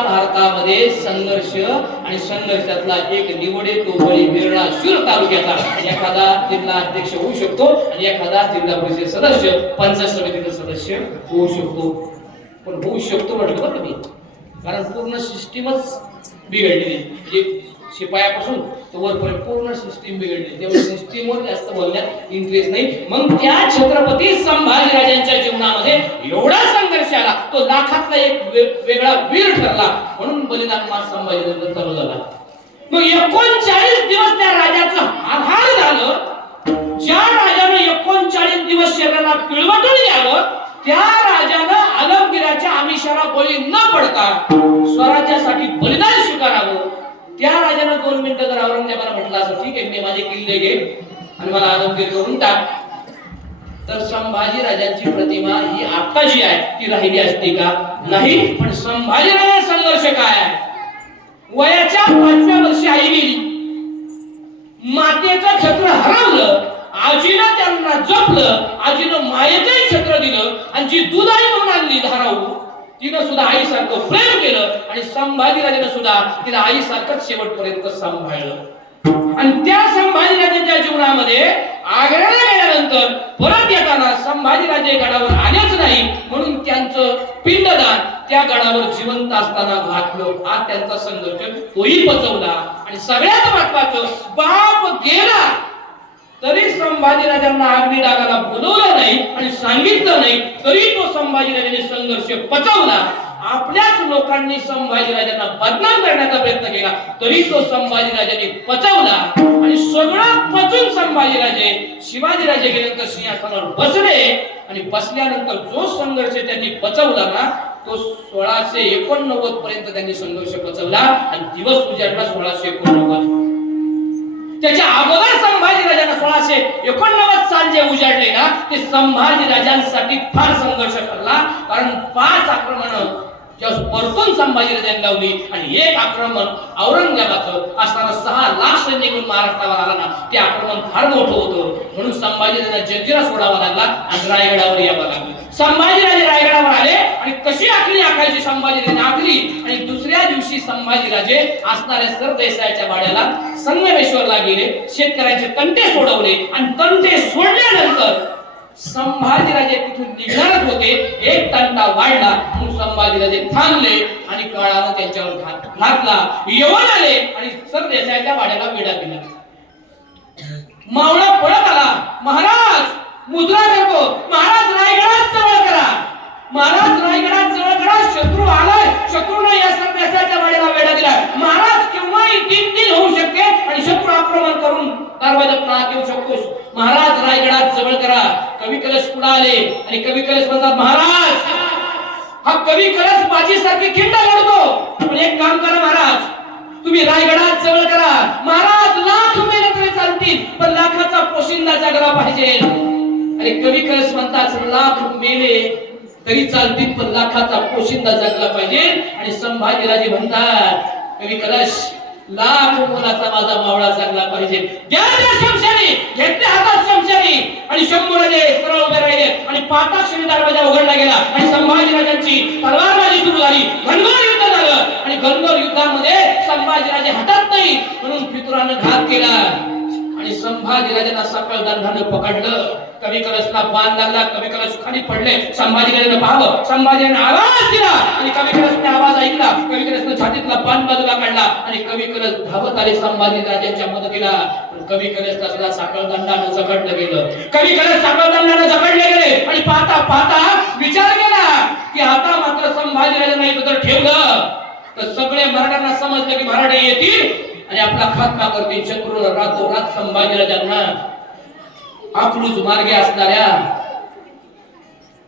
स्वतंत्रतेच्या भारतामध्ये संघर्ष आणि संघर्षातला एक निवडे तो बळी बिरळा शूर तालुक्याचा एखादा जिल्हा अध्यक्ष होऊ शकतो आणि एखादा जिल्हा परिषद सदस्य पंचायत समितीचा सदस्य होऊ शकतो. पण होऊ शकतो म्हटलं बरं मी, कारण पूर्ण सिस्टीमच बिघडलेली म्हणजे शिपायापासून तर वरपर्यंत पूर्ण सिस्टीम बिघडली. त्यामुळे सिस्टीमवर जास्त बोलण्यात इंटरेस्ट नाही. मग त्या छत्रपती संभाजीराजांच्या जीवनामध्ये एवढा संघर्ष आला, तो लाखातला एक वेगळा वीर ठरला, म्हणून बलिदान मास संभाजीराजांचा चालू झाला. मग 39 दिवस त्या राजाचं आधार झालं. ज्या राजानं 39 दिवस शरीराला पिळवटून द्यावं, त्या राजानं आलमगीराच्या आमिषाला बळी न पडता स्वराज्यासाठी बलिदान स्वीकारावं. त्या राजानं 2 मिनिटं जर औरंगजेबाला म्हटलं असं, ठीक आहे मी माझे किल्ले घे आणि मला आलमगीर करून टाक, तर संभाजी राजांची प्रतिमा ही आता जी आहे ती राहिली असती का? नाही. पण संभाजीराजांचा संघर्ष काय आहे? वयाच्या 5व्या वर्षी आई गेली, मातेचं छत्र हरवलं, आजीनं त्यांना जपलं, आजीनं मायेचंही छत्र दिलं आणि जी दुधाई म्हणून आणली धाराऊ, तिनं सुद्धा आईसारखं प्रेम केलं आणि संभाजीराजानं सुद्धा तिला आईसारखंच शेवटपर्यंत सांभाळलं. आणि त्या संभाजीराजांच्या जीवनामध्ये आग्र्याला गेल्यानंतर परत येताना संभाजीराजे गडावर आलेच नाही, म्हणून त्यांचं पिंडदान त्या गडावर जिवंत असताना घातलं. हा त्यांचा संघर्ष तोही पचवला. आणि सगळ्यात महत्वाचं, बाप गेला तरी संभाजीराजांना अग्निडागाला बोलवलं नाही आणि सांगितलं नाही, तरी तो संभाजीराजांनी संघर्ष पचवला. आपल्याच लोकांनी संभाजीराजांना बदनाम करण्याचा प्रयत्न केला, तरी तो संभाजीराजांनी पचवला. आणि सगळं पचून संभाजीराजे शिवाजीराजे गेल्यानंतर सिंहासनावर बसले आणि बसल्यानंतर जो संघर्ष त्यांनी पचवला ना, तो 1689 पर्यंत त्यांनी संघर्ष पचवला आणि दिवस उजाडला 1689. त्याच्या अगोदर संभाजीराजांना 1689 साल जे उजाडले ना, ते संभाजीराजांसाठी फार संघर्ष ठरला. कारण 5 आक्रमण परतून संभाजीराजांनी लावली आणि 1 आक्रमण औरंगजेबाचं असताना 6 लाख सैन्य घेऊन महाराष्ट्रावर आला ना, ते आक्रमण फार मोठं होतं. म्हणून संभाजीराजांना जंजिरा सोडावा लागला आणि रायगडावर यावं लागलं. संभाजीराजे रायगडावर आले आणि कशी आखली आखायची संभाजीराजांनी आखली. आणि दुसऱ्या दिवशी संभाजीराजे असणाऱ्या सरदेसाईच्या वाड्याला संगमेश्वरला गेले, शेतकऱ्यांचे तंटे सोडवले आणि तंटे सोडल्यानंतर संभाजीराजे तिथून निघारच होते, एक तंटा वाढला म्हणून संभाजीराजे थांबले आणि काळानं त्यांच्यावर घातला. येऊन आले आणि सरदेसाईच्या वाड्याला वेढा दिला. मावळा पळत आला, महाराज मुद्रा करतो, महाराज रायगडात जवळ करा, महाराज रायगडात जवळ करा, शत्रू आलाय, शत्रूने या सरदेसाईच्या वाड्याला वेढा दिला, महाराज केव्हाही दिन होऊ शकते आणि शत्रू आक्रमण करून दरवाजा आत येऊ शकतो, महाराज रायगडात जवळ करा. कवी कलश पुढे आले आणि कवी कलश म्हणतात, महाराज हा कवी कलश बाजीसारखी खिंड लढतो, पण एक काम करा महाराज, तुम्ही रायगडात जवळ करा, महाराज लाख मेले तरी चालतील पण लाखाचा पोशिंदा जगला पाहिजे. आणि कवी कलश म्हणतात, लाख मेले तरी चालतील पण लाखाचा पोशिंदा जगला पाहिजे. आणि संभाजीराजे म्हणतात, कवी कलश लाख मोलाचा माझा मावळा जगला पाहिजे. द्या त्या शमशानी, घेतले हातात शमशानी आणि शंभूराजे सरळ उभे राहिले आणि पाताक्षणी दरवाजा उघडला गेला आणि संभाजीराजांची तलवारबाजी सुरू झाली. घनघोर युद्ध झालं आणि घनघोर युद्धामध्ये संभाजीराजे हटत नाही म्हणून फितुरानं घात केला आणि संभाजीराजांना सकळ दंडानं पकडलं. कवी कलशला बाण लागला, कवी कलश खाली पडले. संभाजीराजांना पाहावं, संभाजीने आवाज दिला आणि कवी कलशने आवाज ऐकला. कवी कलशने छातीतला बाण बाजूला काढला आणि कवी कलश धावत आले संभाजीराजांच्या मदतीला. कवी कलशला सुद्धा सकळ दंडानं जखडलं गेलं. कवी कलश सकळ दंडानं जखडले गेले आणि पाहता पाहता विचार केला की आता मात्र संभाजीराजांना इथं ठेवलं तर सगळे मराठ्यांना समजलं की मराठे येतील आणि आपला खात्मा करतील. शत्रूला रातोरात संभाजीराजांना अकलूज मार्गे असणाऱ्या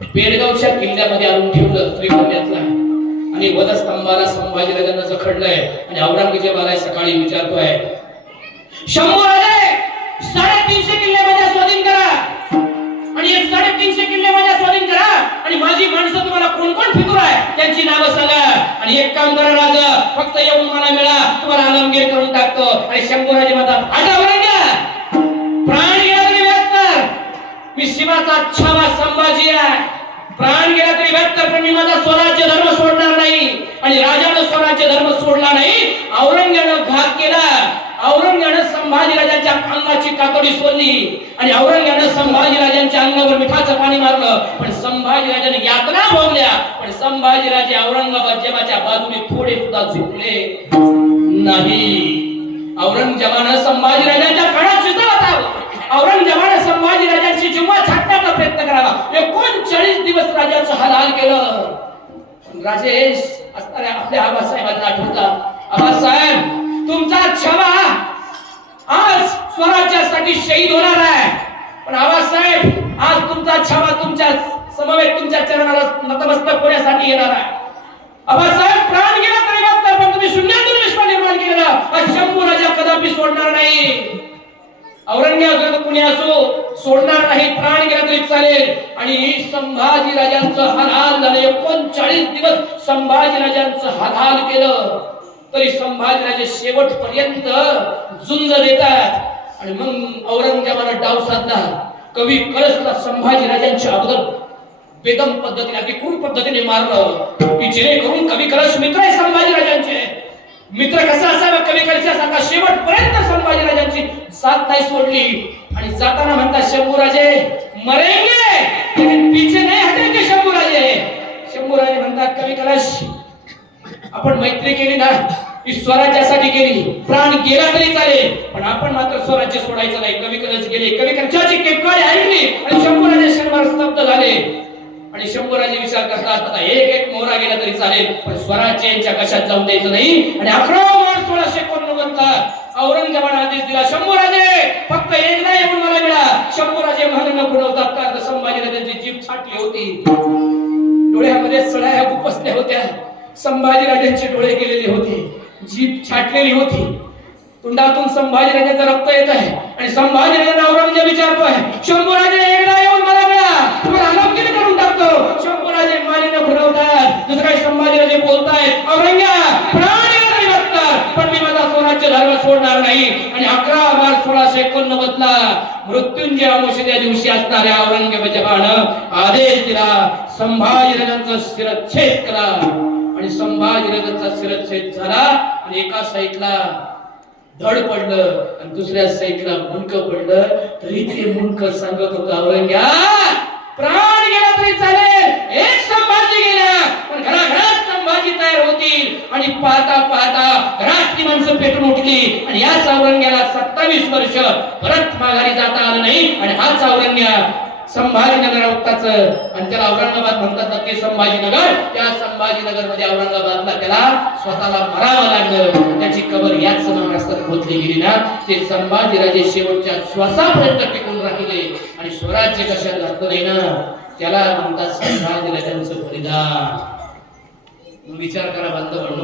पेडगावच्या किल्ल्यामध्ये आणून ठेवलं श्रीगोंद्यातला आणि वधस्तंभाला संभाजीराजांना जखडलंय. आणि औरंगजेबाला सकाळी विचारतोय, शंभूराजे 350 किल्ले माझ्या स्वाधीन करा आणि 350 किल्ले माझ्या स्वाधीन करा आणि माझी माणसं तुम्हाला कोण कोण फितूर आहे त्यांची नावं सांगा आणि एक काम करा राजा, फक्त येऊन मला मिळा, तुम्हाला आलमगीर करून टाकतो. आणि शंभूराजे म्हणतात, आता प्राण गेला तरी व्यक्त, मी शिवाचा छावा संभाजी आहे, प्राण गेला तरी व्यक्त, पण मी माझा स्वराज्य धर्म सोडणार नाही. आणि राजानं स्वराज्य धर्म सोडला नाही. औरंगजेबानं घात केला. औरंगजेबानं संभाजीराजांच्या अंगाची कातडी सोडली आणि औरंगजेबानं संभाजीराजांच्या अंगावर मिठाचं पाणी मारलं. पण संभाजीराजाने यातना भोगल्या. पण संभाजीराजे औरंगजेबाच्या बाजूने थोडे सुद्धा झुकले नाही. औरंगजेबानं संभाजीराजांच्या काळात शिजत होता. औरंगजेबानं संभाजीराजांची जिव्हा छाटण्याचा प्रयत्न करावा. 39 दिवस राजाचं हाल केलं. राजेश असणाऱ्या आपल्या आबासाहेबांना आठवतात. आबासाहेब, तुमचा छवा आज स्वराज्यासाठी शहीद होणार आहे. पण आबासाहेब, आज तुमचा छवा तुमच्या समवेत तुमच्या चरणाला नतमस्तक होण्यासाठी येणार आहे. आबासाहेब, प्राण गेला तरी वागतात, पण तुम्ही शून्यातून विश्व निर्माण केलेला आज शंभू राजा कदापि सोडणार नाही. औरंगजेब कुणी असो सोडणार नाही. प्राण गेला तरी चालेल. आणि संभाजी राजांचं हाल झालं. 39 दिवस संभाजी राजांचं हाल केलं तरी संभाजीराजे शेवटपर्यंत झुंज देतात. आणि मग औरंगजेबानं डाव साधला. कवी कळसला संभाजी राजांच्या अगोदर बेदम पद्धतीने अगदी क्रूर पद्धतीने मारलं की जेणेकरून कवी कळस मित्र आहे संभाजी राजांचे. मित्र कसा असावा कवी कळसा सांगा. शेवटपर्यंत संभाजी राजांची साथ नाही सोडली. आणि जाताना म्हणतात शंभूराजे मरेंगे लेकिन पीछे नहीं हटेंगे शंभूराजे. शंभूराजे म्हणतात कवी कलश, आपण मैत्री केली ना ती स्वराज्यासाठी केली. प्राण गेला तरी चालेल, पण आपण मात्र स्वराज्य सोडायचं नाही. कवी कलश गेले. कवी कलशाची केकळी ऐकली आणि शंभूराजे क्षणभर स्तब्ध झाले. आणि शंभूराजे विचार करतात आता एक मोहरा गेला तरी चालेल, पण स्वराज्य यांच्या कशात जाऊन द्यायचं नाही. आणि 11 मार्च 1689 ला औरंगजेबाने आदेश दिला, शंभूराजे फक्त एकदा येऊन मला मिळा. शंभूराजे म्हणाले नको नव्हतात, कारण संभाजीराजांची जीभ छाटली होती. डोळ्यामध्ये सळ्या उपसल्या होत्या. संभाजीराजांचे डोळे गेलेले होते. जीभ छाटलेली होती. तोंडातून संभाजीराजांचं रक्त येत आहे. आणि संभाजीराजांना औरंगजेब विचारतोय, शंभूराजे एकदा येऊन मला मिळा, तुम्हाला अलौकिक करून टाकतो. शंभूराजे मालिन्य खुणवतात. दुसरं काही संभाजीराजे बोलतायत, औरंगजेब प्राण तरी वागतात, पण मी माझा स्वराज्य धर्म सोडणार नाही. आणि 11 मार्च 1689 ला मृत्युंजय अमावस्येच्या दिवशी असणाऱ्या औरंगजेबानं आदेश दिला, संभाजीराजांचा शिरच्छेद करा. आणि संभाजीराजांचा शिरच्छेद झाला. आणि एका साईडला धड पडलं आणि दुसऱ्या साईडला मुंडकं पडलं. तरी ते मुंडकं सांगत होतं, औरंगजेब प्राण गेला तरी चालेल, एक संभाजी गेला, पण घराघरात संभाजी तयार होतील. आणि पाहता पाहता घरातली माणसं पेटून उठली. आणि याच औरंगजेबाला 27 वर्ष परत माघारी जाता आलं नाही. आणि हाच औरंगजेब संभाजीनगर औताच, आणि त्याला औरंगाबाद म्हणतात ना, ते संभाजीनगर. त्या संभाजीनगर मध्ये औरंगाबादला त्याला स्वतःला मरावं लागलं. त्याची कबर याच महाराष्ट्रात खोदली गेली ना. ते संभाजीराजे शेवटच्या श्वासापर्यंत टिकून राहिले. आणि स्वराज्य कशात घातलं नाही ना, त्याला म्हणतात संभाजीराजांचं बलिदान. विचार करा बांधव.